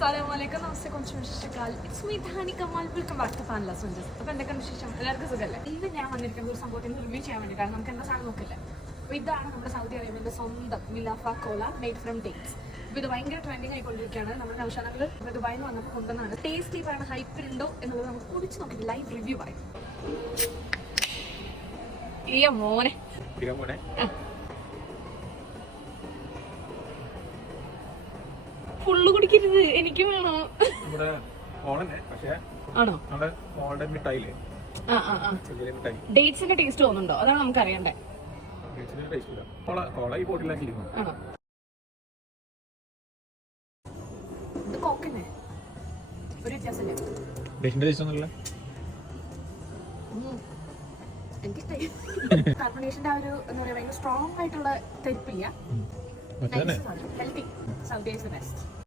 Assalamualaikum, namaste, konuşmuştukal. It's me Dhani Kamal. Welcome back to Fan Lessons. അപ്പോൾ എന്തൊക്കെയാണ് വിശേഷം? എല്ലാവർക്കും സുഖമല്ലേ? ഇന്ന് ഞാൻ വന്നിരിക്കുന്നത് ഒരു സംഭവത്തിന് റിവ്യൂ ചെയ്യാൻ വേണ്ടിയിട്ടാണ്. നമുക്ക് എന്താ സാധനം നോക്കില്ല. അപ്പോൾ ഇതാണ് നമ്മുടെ സൗദി അറേബ്യൻ്റെ സ്വന്തം മിലാഫ കോല മെയ്ഡ് ഫ്രം ഡേറ്റ്സ്. അപ്പോൾ ഇത് ഭയങ്കര ട്രെൻഡിങ് ആയിക്കൊണ്ടിരിക്കുകയാണ്. നമ്മുടെ നൗഷാനകൾ ദുബായിൽ നിന്ന് വന്നപ്പോൾ കൊണ്ടുവന്നാണ്. ടേസ്റ്റി ആണ്, ഹൈപ്പ് ഉണ്ടോ എന്നുള്ളത് നമുക്ക് കുടിച്ച് നോക്കിയിട്ട് ലൈവ് റിവ്യൂ പറയും. ഈ മോനെ ഫുള്ള് കുടിക്കരുത്, എനിക്ക് വേണോ? ആണോ? ഡേറ്റ്സിന്റെ ടേസ്റ്റ് തോന്നുന്നുണ്ടോ? അതാണ് നമുക്ക് അറിയണ്ടേ. ആണോ? ഇത് കോക്കന്നെ ഒരു വ്യത്യാസമില്ല. കാർബണേഷന്റെ ആ ഒരു എന്താ പറയാ ഭയങ്കര സ്ട്രോങ് ആയിട്ടുള്ള തരിപ്പില്ല. Healthy. Saudi is the best.